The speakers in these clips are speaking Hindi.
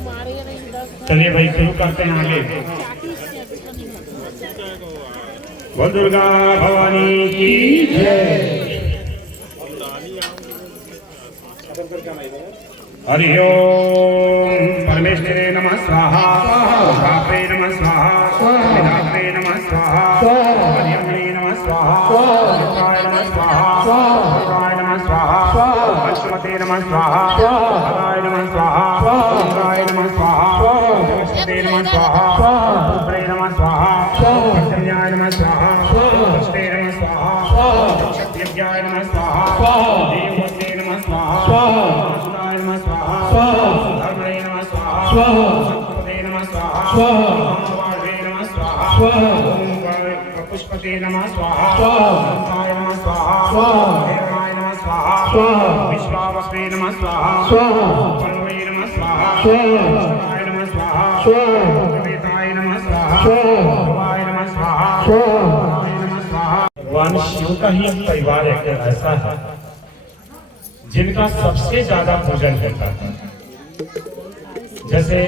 चलिए भाई शुरू करते हैं आगे। बोल दुर्गा भवानी की जय। हरि ओम परमेश्वरे नमः स्वाहा, धात्रे नमः स्वाहा, विधात्रे नमः स्वाहा, हरियम्ने नमः स्वाहा, रुद्राय नमः स्वाहा, रुद्राय नमः स्वाहा, अश्वते नमः स्वाहा, हराय नमः स्वाहा, रुद्राय नमः स्वाहा, अश्वते नमः स्वाहा, रुद्रे नमः स्वाहा, कल्याय नमः स्वाहा, अष्टे नमः स्वाहा, क्षत्रियाय नमः स्वाहा, देवते नमः स्वाहा, सुराय नमः स्वाहा, धर्मणे नमः स्वाहा, संस्कृते नमः स्वाहा, वार्वे नमः स्वाहा, पुष्पते नमः स्वाहा, ओंकाराय नमः स्वाहा, देवाय नमः स्वाहा, विश्वावस्वे नमः स्वाहा, पल्लवे नमः स्वाहा, कृष्णाय नमः स्वाहा, वेदाय नमः स्वाहा, शिवाय नमः स्वाहा, शिवाय नमः स्वाहा। भगवान शिव का ही एक परिवार ऐसा है जिनका सबसे ज्यादा पूजन होता है। जैसे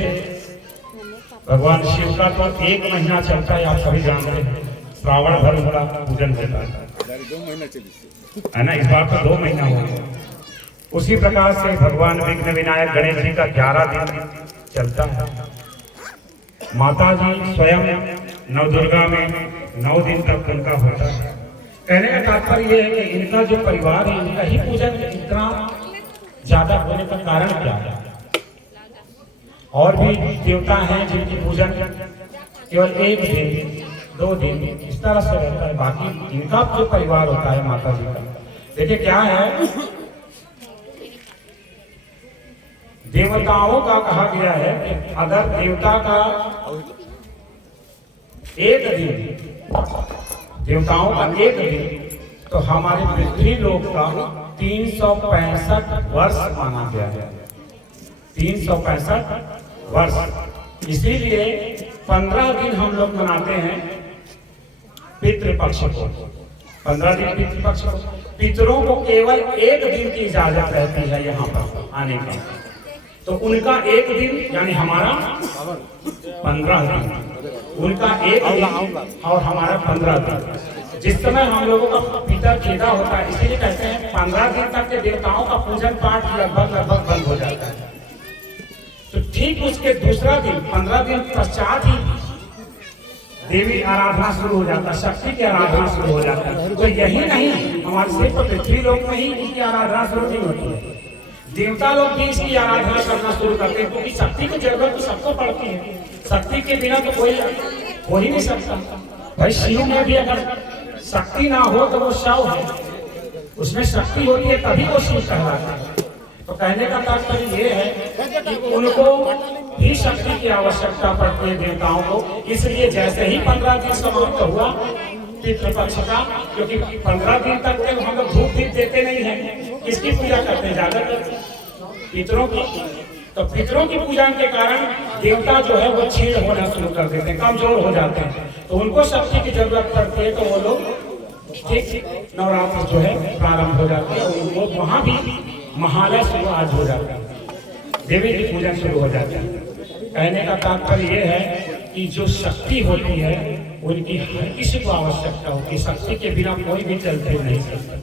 भगवान शिव का तो 1 महीना चलता है, आप सभी जानते हैं, श्रावण भर बड़ा पूजन होता है ना। इस बार तो 2 महीना हो गया। उसी प्रकार से भगवान विघ्न विनायक गणेश जी का 11 दिन चलता है। माता जी स्वयं नवदुर्गा में 9 दिन तक उनका होता है। कहने का तात्पर्य यह है कि इनका जो परिवार है, इनका ही पूजन इतना ज्यादा होने का कारण क्या है। और भी देवता हैं जिनकी पूजन केवल 1 दिन 2 दिन इस तरह से रहता है। बाकी इनका जो परिवार होता है माता जी का, देखिए क्या है, देवताओं का कहा गया है कि अगर देवता का 1 दिन, देवताओं का 1 दिन, तो हमारे पृथ्वी लोक का 365 वर्ष माना गया है। 365 वर्ष। इसीलिए 15 दिन हम लोग मनाते हैं पितृपक्ष को। 15 दिन पितृपक्ष को। पितरों को केवल 1 दिन की इजाजत रहती है यहाँ पर आने का, तो उनका 1 दिन यानी हमारा 15 दिन, उनका 1 दिन और हमारा 15 दिन। जिस समय हम लोगों का पितर खेदा होता है, इसीलिए कहते हैं 15 दिन तक के देवताओं का पूजन पाठ लगभग बंद हो जाता है। तो ठीक उसके दूसरा दिन 15 दिन पश्चात ही देवी आराधना शुरू हो जाता है, शक्ति की आराधना शुरू हो जाता है। तो यही नहीं, हमारे सिर्फ पृथ्वी लोक में ही इनकी आराधना शुरू नहीं होती है, देवता लोग भी इसकी आराधना करना शुरू करते हैं, क्योंकि शक्ति की जरूरत तो सबको पड़ती है। शक्ति के बिना तो कोई हो ही नहीं सकता। भाई शिव में भी अगर शक्ति ना हो तो वो शव है, उसमें शक्ति होती है तभी वो शिव कहलाता है। तो कहने का तात्पर्य ये है कि उनको भी शक्ति की आवश्यकता पड़ती है, देवताओं को। इसलिए जैसे ही 15 दिन समाप्त हुआ पितृपक्ष का, क्योंकि 15 दिन तक के हम लोग धूप दीप देते नहीं है, किसकी पूजा करते हैं ज्यादातर? पितरों की। तो पितरों की पूजा के कारण देवता जो है वो क्षीण होना शुरू कर देते हैं, कमजोर हो जाते हैं, तो उनको शक्ति की जरूरत पड़ती है। तो वो लोग ठीक नवरात्र जो है प्रारंभ हो जाते हैं, वो वहां भी महालय शुरुआत हो जाता है, देवी की पूजन शुरू हो जाता है। कहने का तात्पर्य ये है कि जो शक्ति होती है उनकी हर किसी को आवश्यकता होती है, शक्ति के बिना कोई भी चलते नहीं सकता।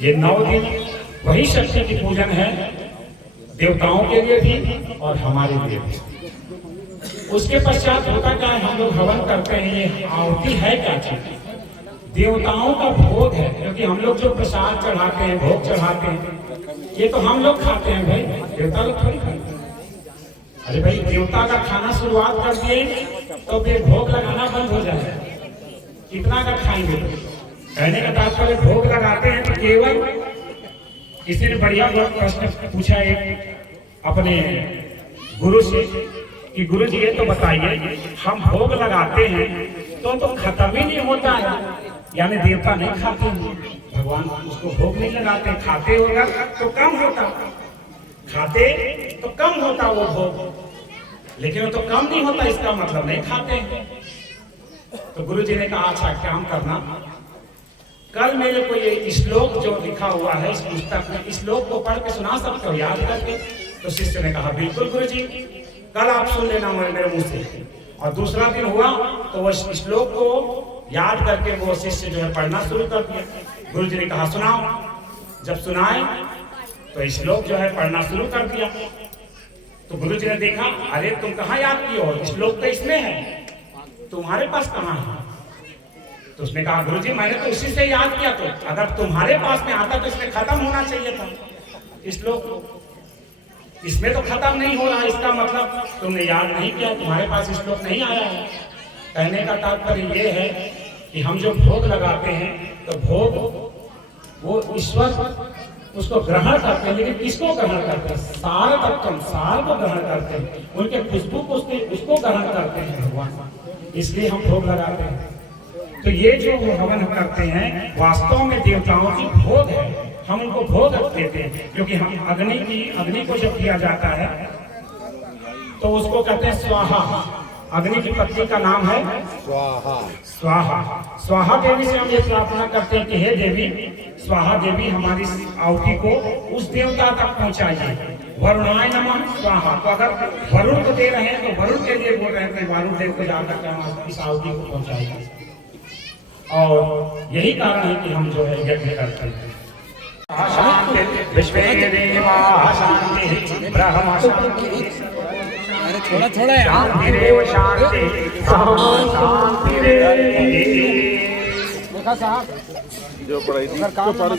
ये 9 दिन वही शक्ति की पूजन है, देवताओं के लिए भी और हमारे लिए भी। उसके पश्चात होता क्या है, हम लोग हवन करते हैं। ये आहुति है क्या चीज? देवताओं का भोग है, क्योंकि हम लोग जो प्रसाद चढ़ाते हैं, भोग चढ़ाते हैं, ये तो हम लोग खाते हैं भाई, देवता लोग थोड़ी खाते हैं। अरे भाई देवता का खाना शुरुआत कर दिए तो फिर भोग लगाना बंद हो जाए, कितना का खाएंगे? कहने का तात्पर्य भोग लगाते हैं तो केवल, किसी ने बढ़िया प्रश्न पूछा एक अपने गुरु से कि गुरु जी ये तो बताइए, हम भोग लगाते हैं तो खत्म ही नहीं होता है, यानी देवता नहीं खाते हैं, भगवान उसको भोग नहीं लगाते, खाते होगा तो कम होता, खाते तो कम होता वो भोग, लेकिन वो तो कम नहीं होता, इसका मतलब नहीं खाते हैं। तो गुरु जी ने कहा अच्छा काम करना, कल मेरे को ये श्लोक जो लिखा हुआ है इस पुस्तक में, इस श्लोक को पढ़ के सुना सकते हो याद करके? तो शिष्य ने कहा बिल्कुल गुरु जी। कल आप सुन लेना मेरे मुंह से। और दूसरा दिन हुआ तो वो श्लोक को याद करके वो शिष्य जो है पढ़ना शुरू कर दिया। गुरु जी ने कहा सुनाओ। जब सुनाए तो श्लोक जो है पढ़ना शुरू कर दिया। तो गुरु जी ने देखा, अरे तुम कहाँ याद किए हो, श्लोक तो इसमें है, तुम्हारे पास कहाँ है? तो उसने कहा गुरु जी मैंने तो उसी से याद किया, तो अगर तुम्हारे पास में आता तो इसमें खत्म होना चाहिए था श्लोक, इसमें तो खत्म नहीं हो रहा, इसका मतलब तुमने याद नहीं किया, तुम्हारे पास श्लोक नहीं आया है। कहने का तात्पर्य ये है कि हम जो भोग लगाते हैं तो भोग वो ईश्वर उसको ग्रहण करते हैं, लेकिन किसको ग्रहण करते हैं? सार तत्व, सार को ग्रहण करते हैं, उनके खुशबू को उसको ग्रहण करते हैं भगवान, इसलिए हम भोग लगाते हैं। तो ये जो हवन करते हैं वास्तव में देवताओं की भोग है, हम उनको भोग देते हैं, क्योंकि हम अग्नि को जब किया जाता है तो उसको कहते हैं स्वाहा। अग्नि की पत्नी का नाम है स्वाहा। स्वाहा, स्वाहा देवी से हम ये प्रार्थना करते हैं कि हे देवी, स्वाहा देवी हमारी आहुति को उस देवता तक पहुंचाइए। वरुणाय नमः स्वाहा, तो अगर वरुण को दे रहे हैं तो वरुण के लिए बोल रहे हैं कि वरुण देव को जाकर के हम इस आहुति को पहुंचाएंगे। और यही कारण है कि हम जो है यज्ञ करते हैं। शांति विश्व देवा शांति ब्रह्म शांति, थोड़ा थोड़ा शांतिरेव शांति शांतिरेव। जो पढ़ाई थी तो पढ़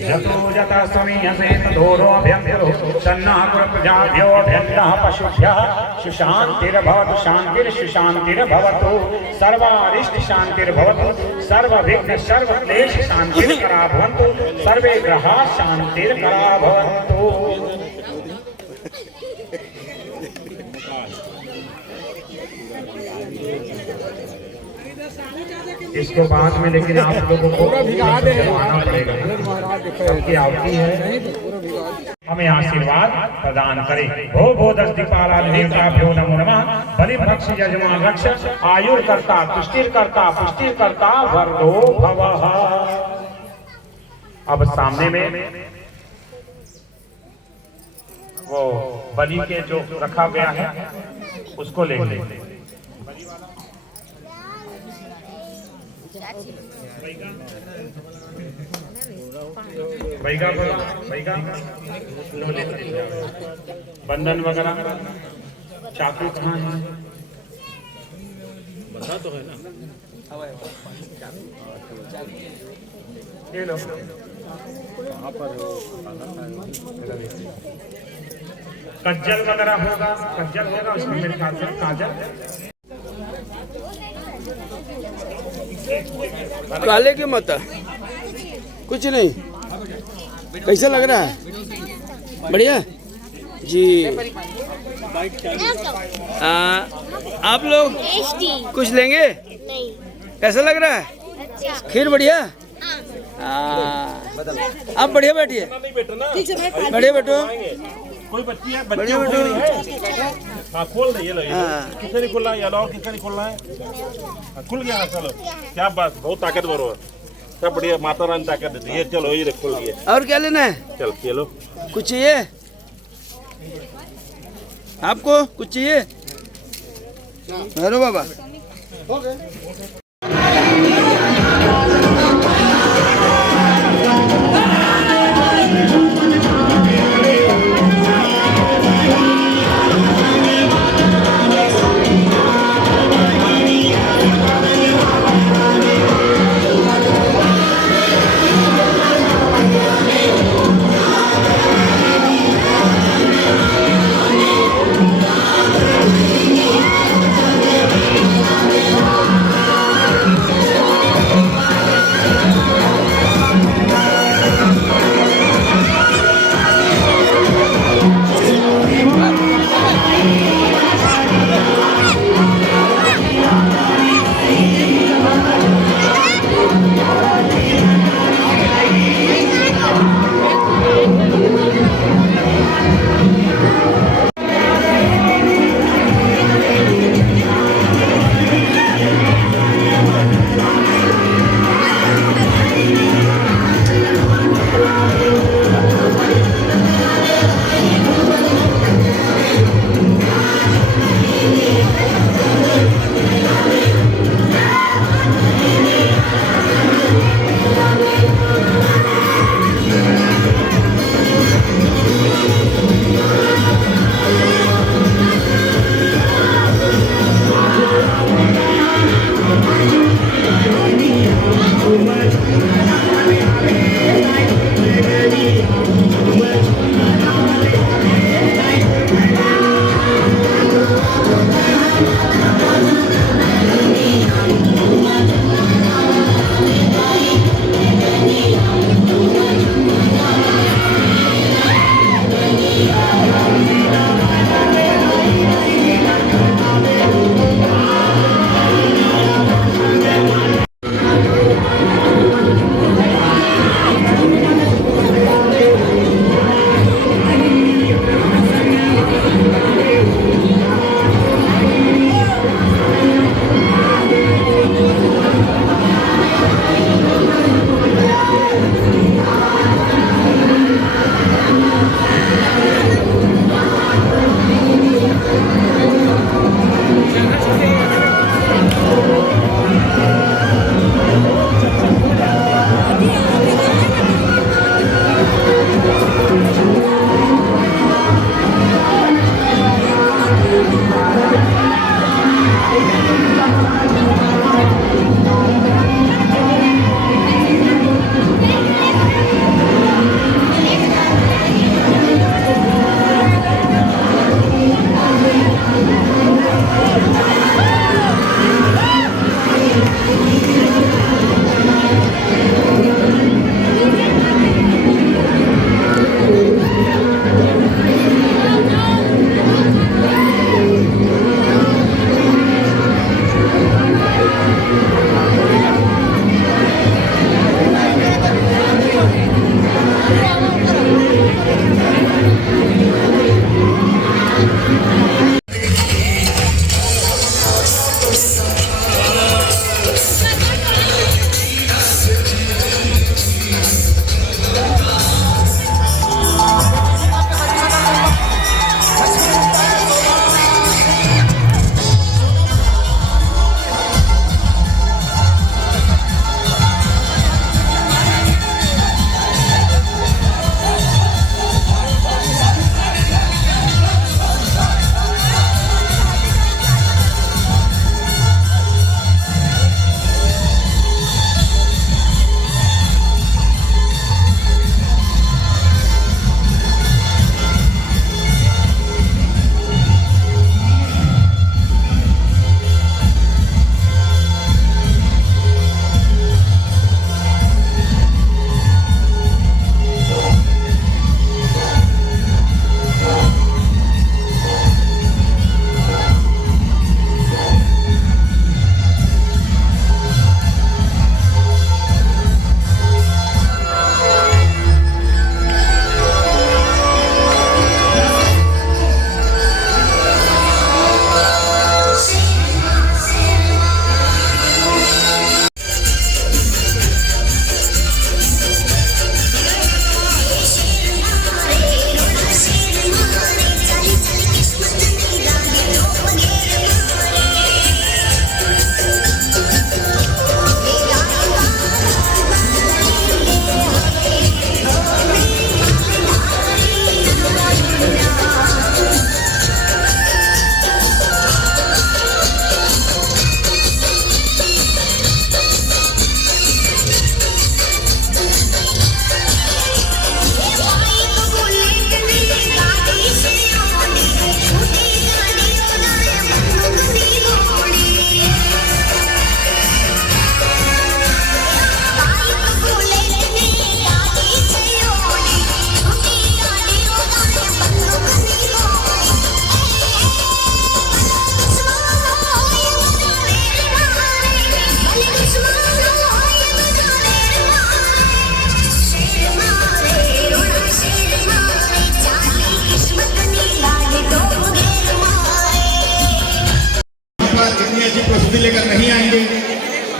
जतोजता समीयसेत धोरोऽभ्यन्तरो सन्नाकुर प्रजाभ्योऽभ्यन्तः पशुभ्यः सुशान्तिर्भवतु शान्तिर्सुशान्तिर्भवतु सर्वारिष्ट शान्तिर्भवतु सर्वविघ्न सर्वक्लेश शान्तिर्करा भवन्तु सर्वे ग्रहाः शान्तिर्करा भवन्तु। इसके बाद में लेकिन आप लोगों को आना पड़ेगा, सबकी आहुति है, हमें आशीर्वाद प्रदान करें। भो भो दस दीपाला देवताभ्यो नमो नमः। बलि भक्ष यजमान रक्ष आयुर्कर्ता तुष्टिर्कर्ता पुष्टिर्कर्ता वरदो भवः। अब सामने में वो बलि के जो रखा गया है उसको ले लें। बैगा बैगा बंधन वगैरह चाकू कहाँ है? बता तो है ना, ये लो। कज्जल वगैरह होगा, कज्जल होगा उसमें मेरे ख्याल से काजल। काले की मत कुछ नहीं, कैसा लग रहा है? बढ़िया जी। आप लोग कुछ लेंगे? नहीं। कैसा लग रहा है? अच्छा। खीर बढ़िया। आप बढ़िया बैठिए, बढ़िया बैठो, कोई बच्ची है, बढ़िया बैठो। हाँ खोल दे, ये लो, किसने नहीं खोलना है, या और किसने नहीं खोलना है? खुल गया, चलो क्या बात, बहुत ताकतवर हो, सब बढ़िया, माता रानी ताकत देती है। चलो ये खुल गया। और क्या लेना है? चल ये लो। कुछ चाहिए आपको? कुछ चाहिए? हेलो बाबा।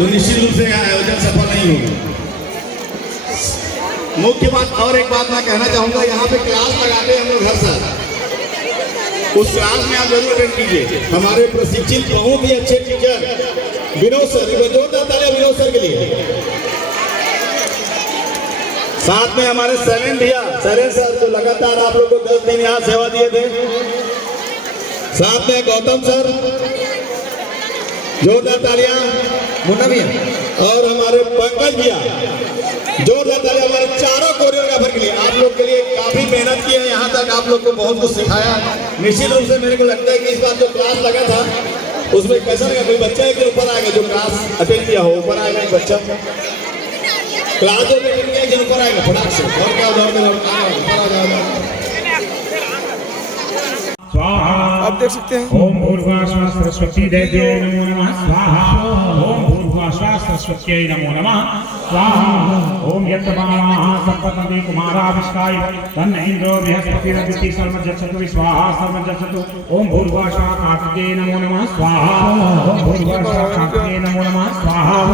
तो निश्चित रूप से यह आयोजन सफल नहीं होगा। मुख्य बात और एक बात मैं कहना चाहूंगा, यहाँ पे क्लास लगाते हैं हम लोग हर साल, उस क्लास में आप जरूर अटेंड कीजिए। हमारे प्रशिक्षित बहुत ही अच्छे टीचर विनोद सर, जोरदार तालियां विनोद सर के लिए। साथ में हमारे सैलेन भैया, सैलेन सर जो लगातार आप लोग को 10 दिन यहाँ सेवा दिए थे। साथ में गौतम सर, जोरदार तालियां मुन्ना भैया, और हमारे पंकज भैया, जोरदार तालियां हमारे चारों कोरियोग्राफर के लिए। आप लोग के लिए काफी मेहनत की है, यहाँ तक आप लोग को बहुत कुछ सिखाया। निश्चित रूप से मेरे को लगता है कि इस बार जो क्लास लगा था उसमें कैसा लगा, कोई बच्चा है कि ऊपर आएगा जो क्लास अटेंड किया हो, ऊपर आएगा एक बच्चा क्लास जो अटेंड किया जन ऊपर आएगा फटाक से, और क्या ऊपर आ जाएगा। आप देख सकते हैं ओम भूर्भुवः स्वः सरस्वती देव्यै नमो नमः स्वाहा। ओम भूर्भुवः स्वः सरस्वत्यै नमो नमः स्वाहा। ओम यत्तमानाः संपतन्ति कुमाराविष्काय तन्न इंद्रो बृहस्पतिरदिति सर्वज्जतु स्वाहा सर्वज्जतु। ओम भूर्भुवः स्वः कार्तिकेय नमो नमः स्वाहा। ओम भूर्भुवः स्वः कार्तिकेय नमो नमः स्वाहा। ओम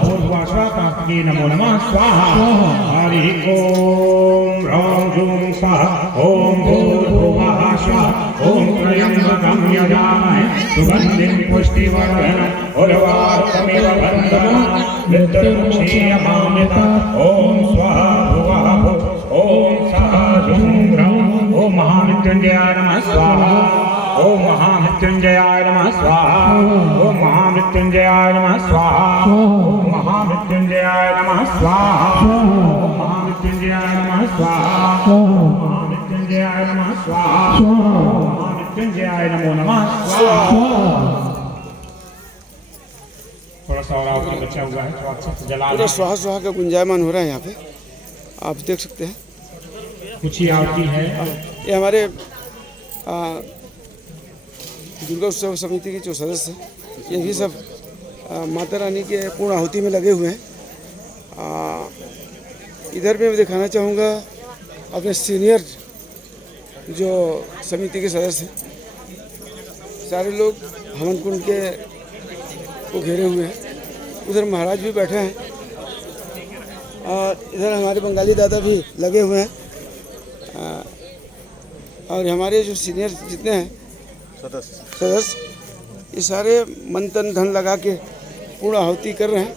भूर्भुवः स्वः कार्तिकेय नमो नमः स्वाहा। हरि ओम ह्रौं जूं स्वाहा। ओम भूर्भुवः स्वः। ओम त्र्यंबकं यजामहे सुगन्धिं पुष्टिवर्धनम् उर्वारुकमिव बन्धनान् मृत्युर्मुक्षीयमामृतात्। ओम स्वाहा भुवः भुः। ओम सः जुं ह्रौं। ओम महामृत्युंजयाय नमः स्वाहा। ओम महामृत्युंजयाय नमः स्वाहा। ओम महामृत्युंजयाय नमः स्वाहा। ओम महामृत्युंजयाय नमः स्वाहा। ओम महामृत्युंजयाय नमः स्वाहा। महामृत्युंजयाय नमः स्वाहा। महामृत्युंजयाय नमो नमः स्वाहा। थोड़ा सा और आगे बचा हुआ है, थोड़ा अच्छा जला पूरा स्वाहा स्वाहा का गुंजायमान हो रहा है यहाँ पे, आप देख सकते हैं। कुछ ही आरती है। ये हमारे दुर्गा उत्सव समिति के जो सदस्य हैं ये भी सब माता रानी के पूर्ण आहुति में लगे हुए हैं। इधर भी मैं दिखाना चाहूँगा अपने सीनियर जो समिति के सदस्य हैं, सारे लोग हवन कुंड के को घेरे हुए हैं। उधर महाराज भी बैठे हैं और इधर हमारे बंगाली दादा भी लगे हुए हैं। और हमारे जो सीनियर जितने हैं सदस्य ये सारे मन तन धन लगा के पूर्ण आहुति कर रहे हैं।